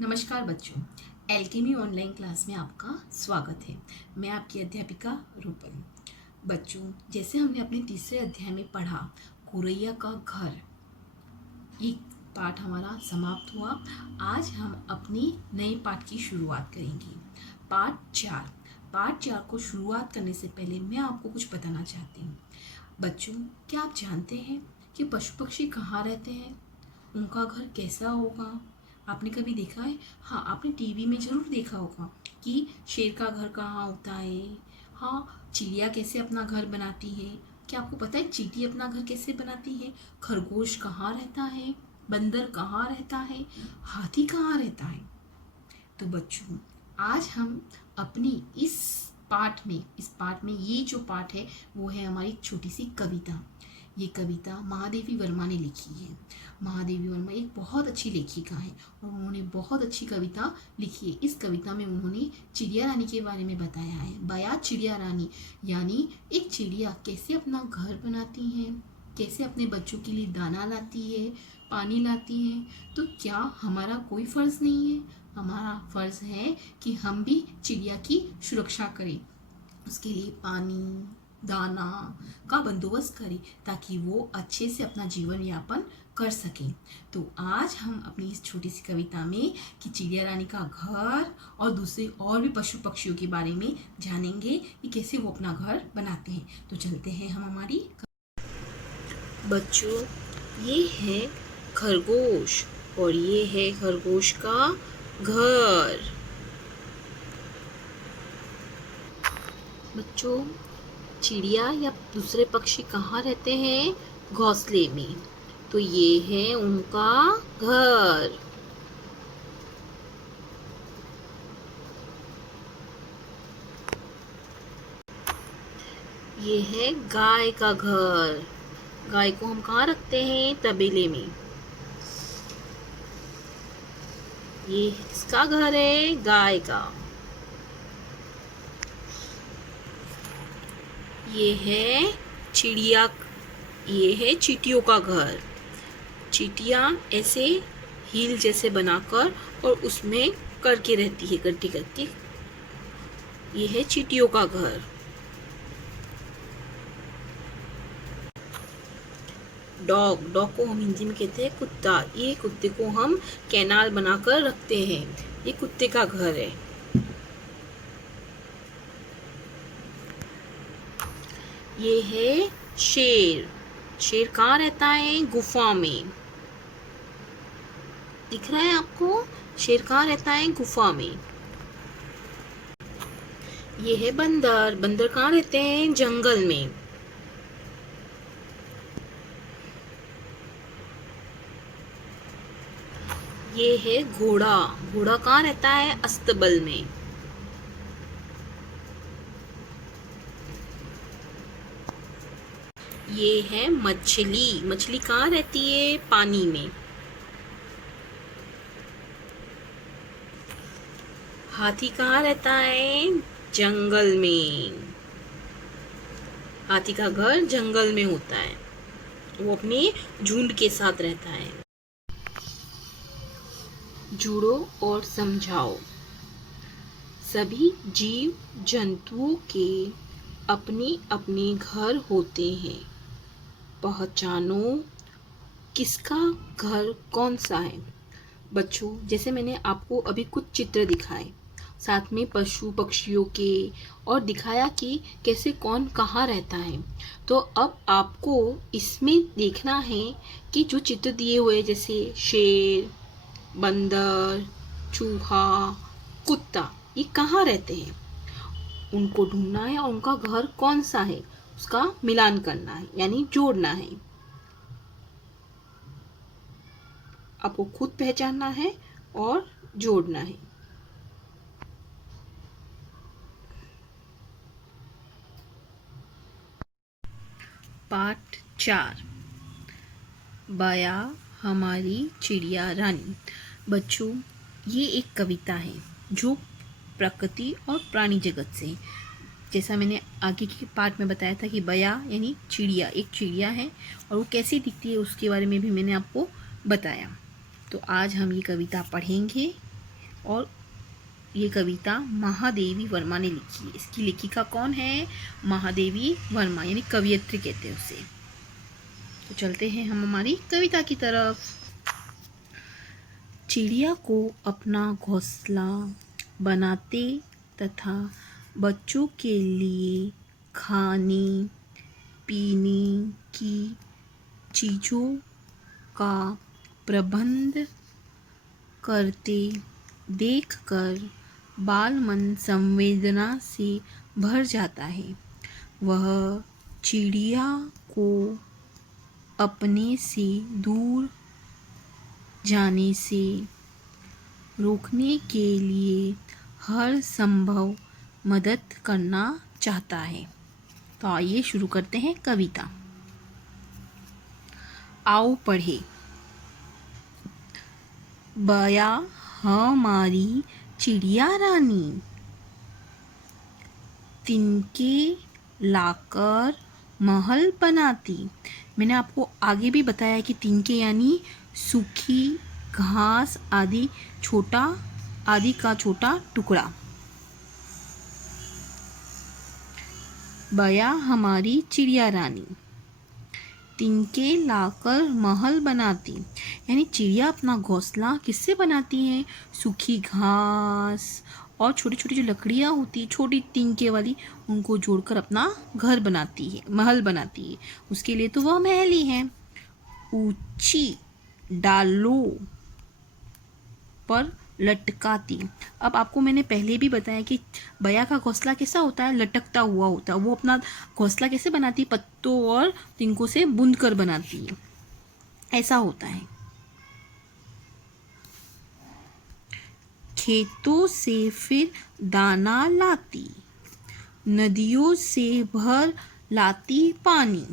नमस्कार बच्चों, alchemy online class में आपका स्वागत है। मैं आपकी अध्यापिका रूपल। बच्चों, जैसे हमने अपने तीसरे अध्याय में पढ़ा गोरैया का घर, एक पाठ हमारा समाप्त हुआ। आज हम अपनी नए पाठ की शुरुआत करेंगे। पाठ 4 को शुरुआत करने से पहले मैं आपको कुछ बताना चाहती हूँ। बच्चों, क्या आप जानते हैं कि पशु पक्षी कहाँ रहते हैं? उनका घर कैसा होगा? आपने कभी देखा है? हाँ, आपने टीवी में ज़रूर देखा होगा कि शेर का घर कहाँ होता है। हाँ, चिड़िया कैसे अपना घर बनाती है। क्या आपको पता है चींटी अपना घर कैसे बनाती है? खरगोश कहाँ रहता है? बंदर कहाँ रहता है? हाथी कहाँ रहता है? तो बच्चों, आज हम अपनी इस पाठ में ये जो पाठ है वो है हमारी छोटी सी कविता। ये कविता महादेवी वर्मा ने लिखी है। महादेवी वर्मा एक बहुत अच्छी लेखिका है और उन्होंने बहुत अच्छी कविता लिखी है। इस कविता में उन्होंने चिड़िया रानी के बारे में बताया है। बया चिड़िया रानी, यानी एक चिड़िया कैसे अपना घर बनाती है, कैसे अपने बच्चों के लिए दाना लाती है, पानी लाती है। तो क्या हमारा कोई फ़र्ज़ नहीं है? हमारा फ़र्ज़ है कि हम भी चिड़िया की सुरक्षा करें, उसके लिए पानी दाना का बंदोबस्त करें ताकि वो अच्छे से अपना जीवन यापन कर सकें। तो आज हम अपनी इस छोटी सी कविता में कि चिड़िया रानी का घर और दूसरे और भी पशु पक्षियों के बारे में जानेंगे कि कैसे वो अपना घर बनाते हैं। तो चलते हैं हम हमारी। बच्चों, ये है खरगोश और ये है खरगोश का घर। बच्चों, चिड़िया या दूसरे पक्षी कहाँ रहते हैं? घोंसले में। तो ये है उनका घर। ये है गाय का घर। गाय को हम कहाँ रखते हैं? तबेले में। ये किसका घर है? गाय का। ये है चिड़िया, ये है चींटियों का घर। चींटियाँ ऐसे हील जैसे बनाकर और उसमें करके रहती है, गड्ढे करके। ये है चींटियों का घर। डॉग को हम हिंदी में कहते हैं कुत्ता। ये कुत्ते को हम कैनाल बनाकर रखते हैं। ये कुत्ते का घर है। ये है शेर। शेर कहाँ रहता है? गुफा में। दिख रहा है आपको? शेर कहाँ रहता है? गुफा में। ये है बंदर। बंदर कहाँ रहते हैं? जंगल में। ये है घोड़ा। घोड़ा कहाँ रहता है? अस्तबल में। ये है मछली। मछली कहाँ रहती है? पानी में। हाथी कहाँ रहता है? जंगल में। हाथी का घर जंगल में होता है। वो अपने झुंड के साथ रहता है। जुड़ो और समझाओ। सभी जीव जंतुओं के अपने अपने घर होते हैं। पहचानो किसका घर कौन सा है। बच्चों, जैसे मैंने आपको अभी कुछ चित्र दिखाए, साथ में पशु पक्षियों के, और दिखाया कि कैसे कौन कहाँ रहता है। तो अब आपको इसमें देखना है कि जो चित्र दिए हुए जैसे शेर, बंदर, चूहा, कुत्ता, ये कहाँ रहते हैं, उनको ढूंढना है और उनका घर कौन सा है उसका मिलान करना है, यानी जोड़ना है। आपको खुद पहचानना है और जोड़ना है। पाठ 4, बया हमारी चिड़िया रानी। बच्चों, ये एक कविता है जो प्रकृति और प्राणी जगत से, जैसा मैंने आगे के पाठ में बताया था कि बया यानी चिड़िया, एक चिड़िया है और वो कैसी दिखती है उसके बारे में भी मैंने आपको बताया। तो आज हम ये कविता पढ़ेंगे और ये कविता महादेवी वर्मा ने लिखी है। इसकी लेखिका कौन है? महादेवी वर्मा, यानी कवयित्री कहते हैं उसे। तो चलते हैं हम हमारी कविता की तरफ। चिड़िया को अपना घोंसला बनाते तथा बच्चों के लिए खाने पीने की चीज़ों का प्रबंध करते देखकर बाल मन संवेदना से भर जाता है। वह चिड़िया को अपने से दूर जाने से रोकने के लिए हर संभव मदद करना चाहता है। तो आइए शुरू करते हैं कविता। आओ पढ़े। बया हमारी चिड़िया रानी, तिनके लाकर महल बनाती। मैंने आपको आगे भी बताया कि तिनके यानी सूखी घास आदि का छोटा टुकड़ा। बया हमारी चिड़िया रानी, तिनके लाकर महल बनाती, यानी चिड़िया अपना घोंसला किससे बनाती है? सूखी घास और छोटी छोटी जो लकड़ियाँ होती है छोटी तिनके वाली, उनको जोड़कर अपना घर बनाती है, महल बनाती है। उसके लिए तो वह महल ही है। ऊंची डालों पर लटकाती। अब आपको मैंने पहले भी बताया कि बया का घोंसला कैसा होता है? लटकता हुआ होता है। वो अपना घोंसला कैसे बनाती है? पत्तों और तिनकों से बुन कर बनाती है, ऐसा होता है। खेतों से फिर दाना लाती, नदियों से भर लाती पानी।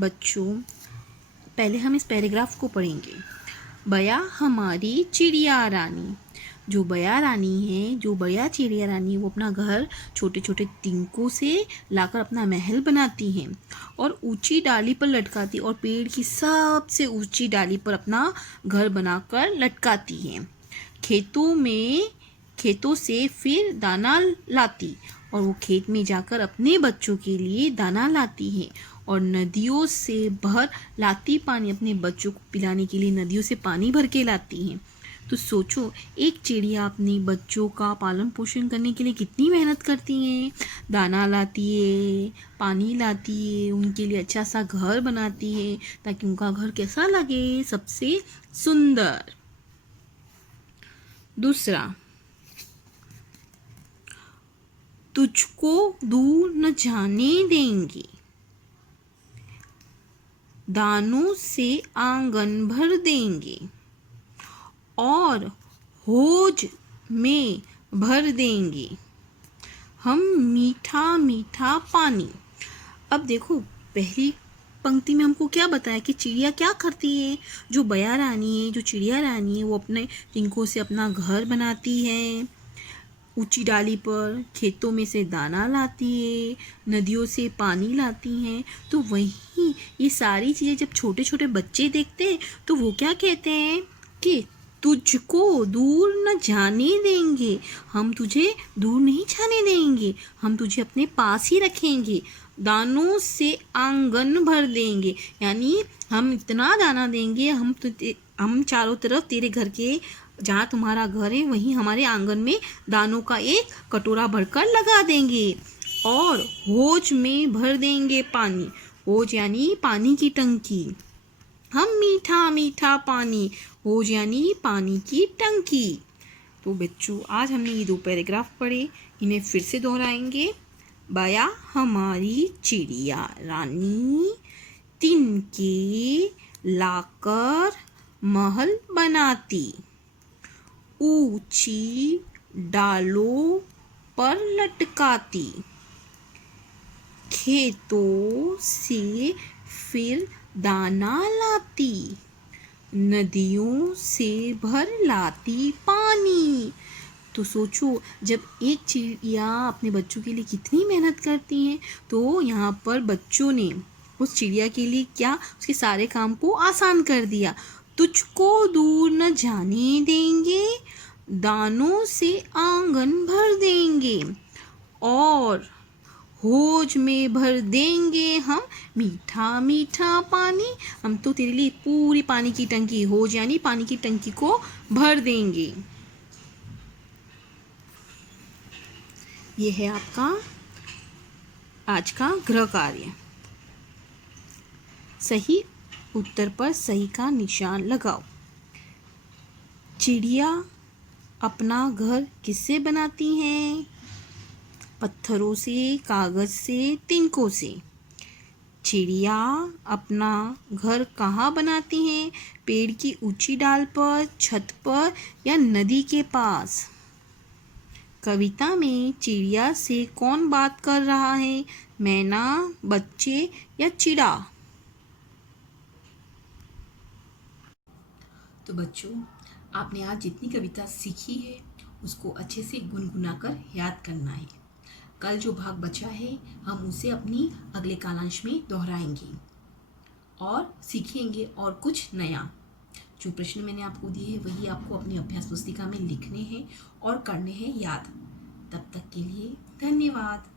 बच्चों, पहले हम इस पैराग्राफ को पढ़ेंगे। बया हमारी चिड़िया रानी, जो बया रानी है, जो बया चिड़िया रानी, वो अपना घर छोटे छोटे तिनकों से लाकर अपना महल बनाती हैं और ऊंची डाली पर लटकाती, और पेड़ की सबसे ऊंची डाली पर अपना घर बनाकर लटकाती हैं। खेतों से फिर दाना लाती, और वो खेत में जाकर अपने बच्चों के लिए दाना लाती है। और नदियों से भर लाती पानी, अपने बच्चों को पिलाने के लिए नदियों से पानी भर के लाती हैं। तो सोचो, एक चिड़िया अपने बच्चों का पालन पोषण करने के लिए कितनी मेहनत करती है। दाना लाती है, पानी लाती है, उनके लिए अच्छा सा घर बनाती है ताकि उनका घर कैसा लगे? सबसे सुंदर। दूसरा, तुझको दूर न जाने देंगे, दानों से आंगन भर देंगे और होज में भर देंगे हम मीठा मीठा पानी। अब देखो, पहली पंक्ति में हमको क्या बताया कि चिड़िया क्या करती है? जो बया रानी है, जो चिड़िया रानी है, वो अपने तिनकों से अपना घर बनाती है, ऊंची डाली पर खेतों में से दाना लाती है, नदियों से पानी लाती हैं। तो वहीं ये सारी चीज़ें जब छोटे छोटे बच्चे देखते हैं तो वो क्या कहते हैं कि तुझको दूर न जाने देंगे, हम तुझे दूर नहीं जाने देंगे, हम तुझे अपने पास ही रखेंगे, दानों से आंगन भर देंगे, यानी हम इतना दाना देंगे, हम चारों तरफ तेरे घर के जहाँ तुम्हारा घर है वहीं हमारे आंगन में दानों का एक कटोरा भरकर लगा देंगे और होज में भर देंगे पानी। होज यानी पानी की टंकी, हम मीठा मीठा पानी, होज यानी पानी की टंकी। तो बच्चों, आज हमने ये 2 पैराग्राफ पढ़े, इन्हें फिर से दोहराएंगे। बया हमारी चिड़िया रानी, तिनके लाकर महल बनाती, ऊंची डालों पर लटकाती, खेतों से फिर दाना लाती, नदियों से भर लाती पानी। तो सोचो, जब एक चिड़िया अपने बच्चों के लिए कितनी मेहनत करती है, तो यहाँ पर बच्चों ने उस चिड़िया के लिए क्या, उसके सारे काम को आसान कर दिया। तुझको दूर न जाने देंगे, दानों से आंगन भर देंगे और होज में भर देंगे हम मीठा मीठा पानी। हम तो तेरे लिए पूरी पानी की टंकी, होज यानी पानी की टंकी को भर देंगे। ये है आपका आज का गृह कार्य। सही उत्तर पर सही का निशान लगाओ। चिड़िया अपना घर किससे बनाती हैं? पत्थरों से, कागज से, तिनकों से। चिड़िया अपना घर कहाँ बनाती हैं? पेड़ की ऊंची डाल पर, छत पर या नदी के पास। कविता में चिड़िया से कौन बात कर रहा है? मैना, बच्चे या चिड़ा? तो बच्चों, आपने आज जितनी कविता सीखी है उसको अच्छे से गुनगुना कर याद करना है। कल जो भाग बचा है हम उसे अपनी अगले कालांश में दोहराएंगे और सीखेंगे और कुछ नया। जो प्रश्न मैंने आपको दिए हैं वही आपको अपनी अभ्यास पुस्तिका में लिखने हैं और करने हैं याद। तब तक के लिए धन्यवाद।